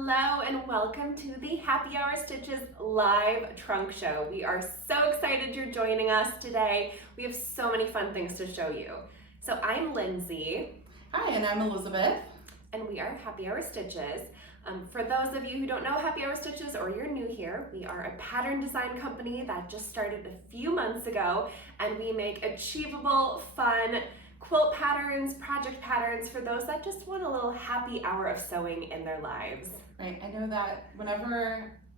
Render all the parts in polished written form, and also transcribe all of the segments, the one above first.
Hello and welcome to the Happy Hour Stitches live trunk show. We are so excited you're joining us today. We have so many fun things to show you. So I'm Lindsay. Hi, and I'm Elizabeth. And we are Happy Hour Stitches. For those of you who don't know Happy Hour Stitches or you're new here, we are a pattern design company that just started a few months ago, and we make achievable, fun quilt patterns, project patterns for those that just want a little happy hour of sewing in their lives. Right, I know that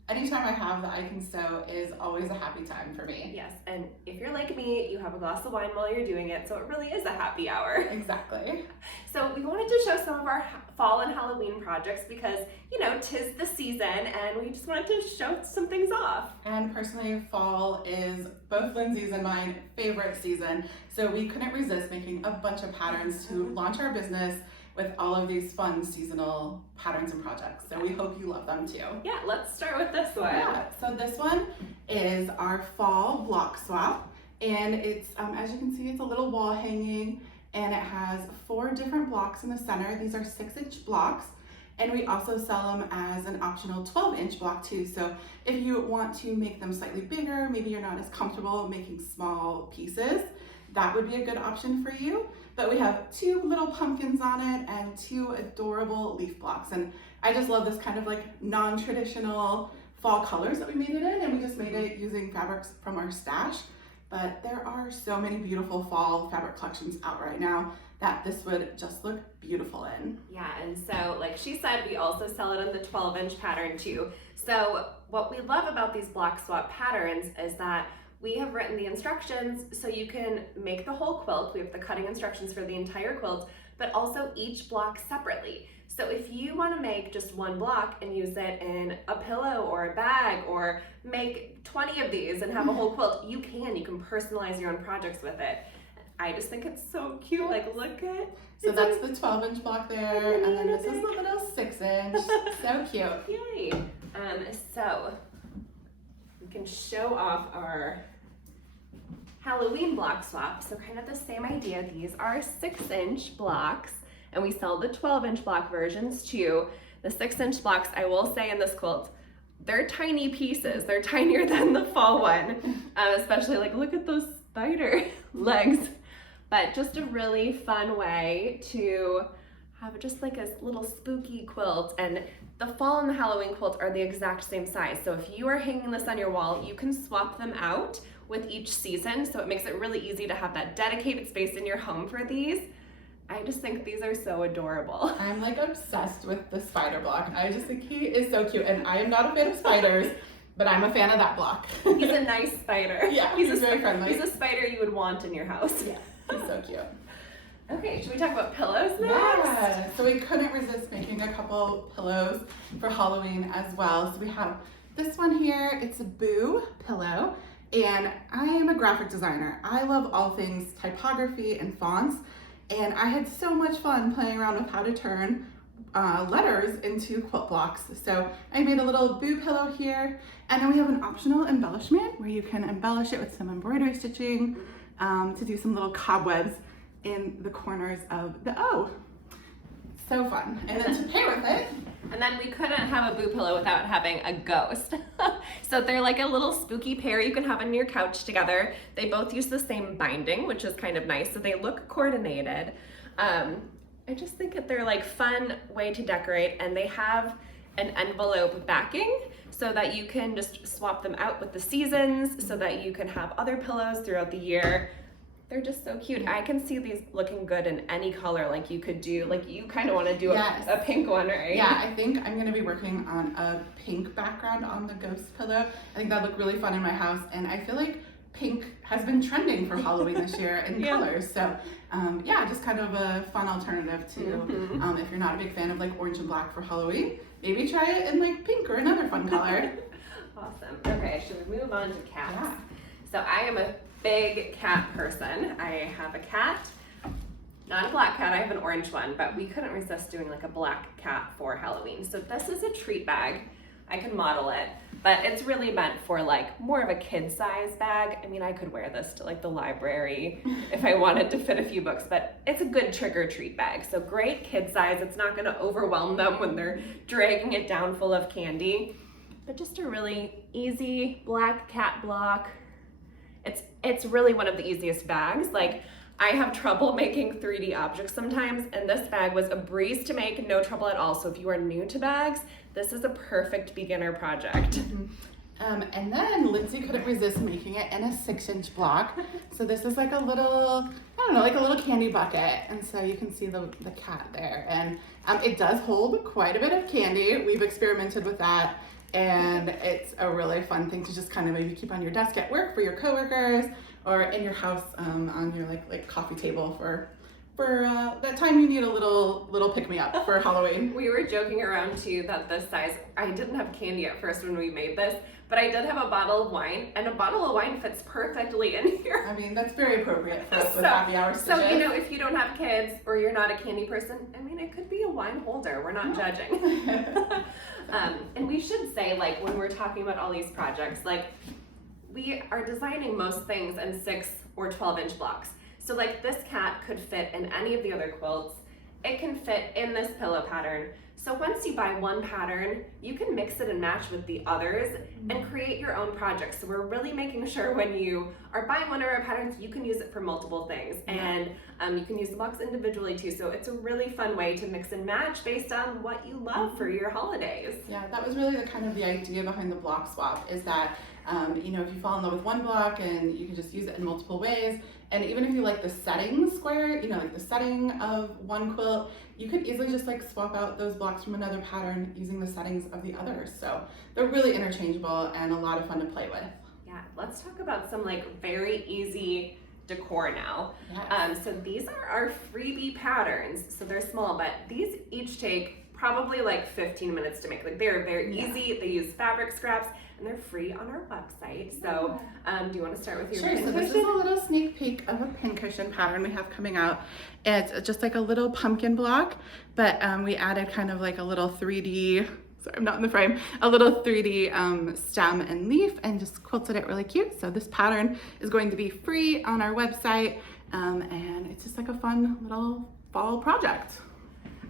anytime I have that I can sew is always a happy time for me. Yes, and if you're like me, you have a glass of wine while you're doing it, so it really is a happy hour. Exactly. So we wanted to show some of our fall and Halloween projects because, you know, 'tis the season and we just wanted to show some things off. And personally, fall is both Lindsay's and mine favorite season, so we couldn't resist making a bunch of patterns to launch our business with all of these fun seasonal patterns and projects. So we hope you love them too. Yeah, let's start with this one. Yeah, so this one is our fall block swap, and it's, as you can see, it's a little wall hanging, and it has 4 different blocks in the center. These are 6-inch blocks, and we also sell them as an optional 12-inch block too. So if you want to make them slightly bigger, maybe you're not as comfortable making small pieces, that would be a good option for you. But we have 2 little pumpkins on it and 2 adorable leaf blocks. And I just love this kind of like non-traditional fall colors that we made it in, and we just made it using fabrics from our stash. But there are so many beautiful fall fabric collections out right now that this would just look beautiful in. Yeah, and so like she said, we also sell it in the 12-inch pattern too. So what we love about these block swap patterns is that we have written the instructions so you can make the whole quilt. We have the cutting instructions for the entire quilt, but also each block separately. So if you want to make just one block and use it in a pillow or a bag, or make 20 of these and have a whole quilt, you can personalize your own projects with it. I just think it's so cute. Like, look at So that's the 12-inch block there, and then this is the little 6-inch. So cute. Yay! So we can show off our Halloween block swap. So kind of the same idea. These are 6-inch blocks, and we sell the 12-inch block versions too. The 6-inch blocks, I will say in this quilt, they're tiny pieces. They're tinier than the fall one, especially like look at those spider legs. But just a really fun way to have just like a little spooky quilt. And the fall and the Halloween quilt are the exact same size. So if you are hanging this on your wall, you can swap them out with each season. So it makes it really easy to have that dedicated space in your home for these. I just think these are so adorable. I'm like obsessed with the spider block. I just think he is so cute, and I am not a fan of spiders, but I'm a fan of that block. He's a nice spider. Yeah, he's very friendly. He's a spider you would want in your house. Yeah, he's so cute. Okay, should we talk about pillows next? Yeah, so we couldn't resist making a couple pillows for Halloween as well. So we have this one here. It's a Boo pillow, and I am a graphic designer. I love all things typography and fonts, and I had so much fun playing around with how to turn letters into quilt blocks. So I made a little Boo pillow here, and then we have an optional embellishment where you can embellish it with some embroidery stitching to do some little cobwebs in the corners of the O. So fun. And then to pair with it. And then we couldn't have a Boo pillow without having a ghost. So they're like a little spooky pair you can have on your couch together. They both use the same binding, which is kind of nice. So they look coordinated. I just think that they're like fun way to decorate, and they have an envelope backing so that you can just swap them out with the seasons so that you can have other pillows throughout the year. They're just so cute. I can see these looking good in any color. Like you could do, like you kind of want to do Yes. a pink one, right? Yeah, I think I'm going to be working on a pink background on the ghost pillow. I think that'd look really fun in my house, and I feel like pink has been trending for Halloween this year in colors. So yeah, just kind of a fun alternative to if you're not a big fan of like orange and black for Halloween, maybe try it in like pink or another fun color. Awesome. Okay, should we move on to cats? Yeah. So I am a big cat person. I have a cat, not a black cat, I have an orange one, but we couldn't resist doing like a black cat for Halloween. So this is a treat bag. I can model it, but it's really meant for like more of a kid size bag. I mean, I could wear this to like the library if I wanted to fit a few books, but it's a good trick or treat bag. So great kid size. It's not going to overwhelm them when they're dragging it down full of candy, but just a really easy black cat block. It's really one of the easiest bags. Like, I have trouble making 3D objects sometimes, and this bag was a breeze to make, no trouble at all. So if you are new to bags, this is a perfect beginner project. And then Lindsay couldn't resist making it in a 6-inch block. So this is like a little, I don't know, like a little candy bucket. And so you can see the cat there. And it does hold quite a bit of candy. We've experimented with that. And it's a really fun thing to just kind of maybe keep on your desk at work for your coworkers, or in your house on your like coffee table for that time you need a little pick-me-up for Halloween. We were joking around too that this size, I didn't have candy at first when we made this, but I did have a bottle of wine, and a bottle of wine fits perfectly in here. I mean, that's very appropriate for us with happy hour stitches. So, you know, if you don't have kids or you're not a candy person, I mean, it could be a wine holder. We're not judging. And we should say, like, when we're talking about all these projects, like, we are designing most things in 6 or 12-inch blocks. So like this cat could fit in any of the other quilts. It can fit in this pillow pattern. So once you buy one pattern, you can mix it and match with the others and create your own projects. So we're really making sure when you are buying one of our patterns, you can use it for multiple things. And you can use the box individually too. So it's a really fun way to mix and match based on what you love for your holidays. Yeah, that was really the idea behind the block swap, is that you know, if you fall in love with one block and you can just use it in multiple ways, and even if you like the setting square, you know, like the setting of one quilt, you could easily just like swap out those blocks from another pattern using the settings of the others. So they're really interchangeable and a lot of fun to play with. Yeah, let's talk about some like very easy decor now. Yes. So these are our freebie patterns. So they're small, but these each take probably like 15 minutes to make. Like they're very easy. They use fabric scraps and they're free on our website. So do you want to start with your Sure, so this is a little sneak peek of a pincushion pattern we have coming out. It's just like a little pumpkin block, but we added kind of like a little 3D, sorry, I'm not in the frame, a little 3D stem and leaf, and just quilted it really cute. So this pattern is going to be free on our website, and it's just like a fun little fall project.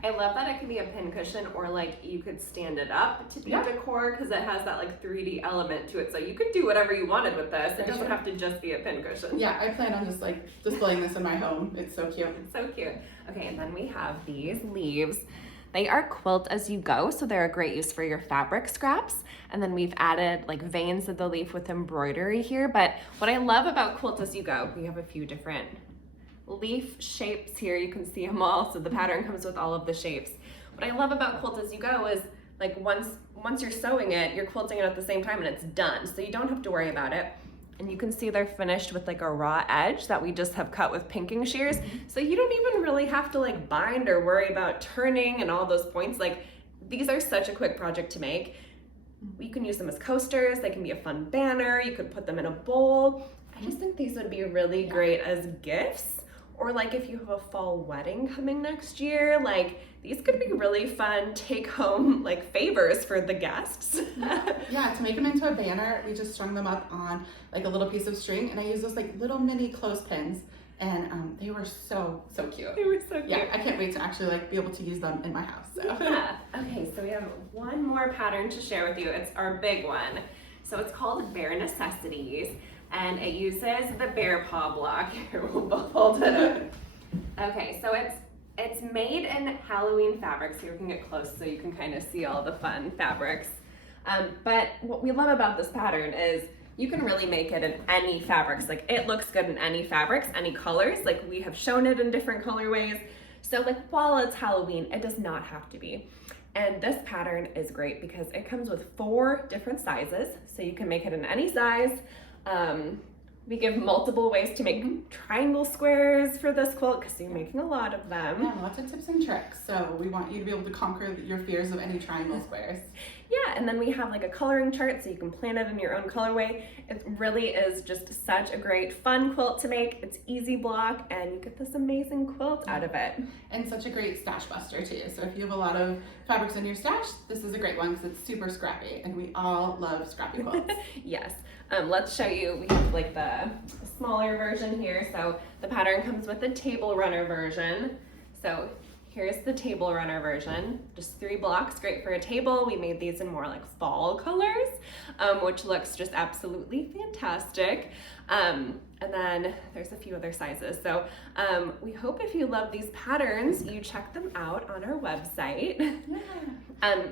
I love that it can be a pincushion, or like you could stand it up to be decor, because it has that like 3D element to it. So you could do whatever you wanted with this. It doesn't have to just be a pincushion. Yeah, I plan on just like displaying this in my home. It's so cute. It's so cute. Okay, and then we have these leaves. They are quilt as you go, so they're a great use for your fabric scraps. And then we've added like veins of the leaf with embroidery here. But what I love about quilt as you go, we have a few different leaf shapes here. You can see them all. So the pattern comes with all of the shapes. What I love about quilt as you go is like once you're sewing it, you're quilting it at the same time and it's done. So you don't have to worry about it. And you can see they're finished with like a raw edge that we just have cut with pinking shears. So you don't even really have to like bind or worry about turning and all those points. Like these are such a quick project to make. You can use them as coasters. They can be a fun banner. You could put them in a bowl. I just think these would be really great as gifts. Or like if you have a fall wedding coming next year, like these could be really fun take home like favors for the guests. Yeah, to make them into a banner, we just strung them up on like a little piece of string, and I used those like little mini clothespins, and they were so cute. They were so cute. Yeah, I can't wait to actually like be able to use them in my house. So. Yeah. Okay, so we have one more pattern to share with you. It's our big one. So it's called Bear Necessities. And it uses the bear paw block. Here, we'll both hold it up. Okay, so it's made in Halloween fabrics. Here we can get close so you can kind of see all the fun fabrics. But what we love about this pattern is you can really make it in any fabrics. Like it looks good in any fabrics, any colors. Like we have shown it in different colorways. So like while it's Halloween, it does not have to be. And this pattern is great because it comes with 4 different sizes. So you can make it in any size. We give multiple ways to make triangle squares for this quilt because you're making a lot of them. Yeah, lots of tips and tricks. So we want you to be able to conquer your fears of any triangle squares. Yeah, and then we have like a coloring chart so you can plan it in your own colorway. It really is just such a great fun quilt to make. It's easy block and you get this amazing quilt out of it. And such a great stash buster too. So if you have a lot of fabrics in your stash, this is a great one because it's super scrappy and we all love scrappy quilts. Yes. Let's show you, we have like the smaller version here. So the pattern comes with the table runner version. So here's the table runner version, just 3 blocks, great for a table. We made these in more like fall colors, which looks just absolutely fantastic. And then there's a few other sizes. So we hope if you love these patterns, you check them out on our website. Yeah.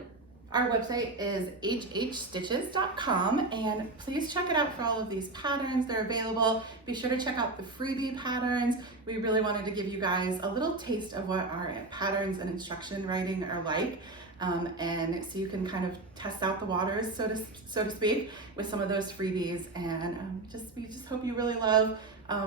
Our website is hhstitches.com and please check it out for all of these patterns. They're available. Be sure to check out the freebie patterns. We really wanted to give you guys a little taste of what our patterns and instruction writing are like. And so you can kind of test out the waters, so to speak, with some of those freebies. And we just hope you really love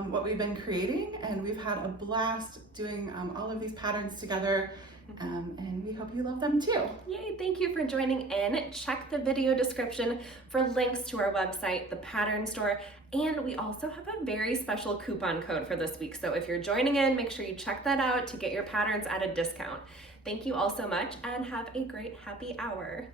what we've been creating. And we've had a blast doing all of these patterns together. And we hope you love them too. Yay, thank you for joining in. Check the video description for links to our website, the pattern store, and we also have a very special coupon code for this week. So if you're joining in, make sure you check that out to get your patterns at a discount. Thank you all so much and have a great happy hour.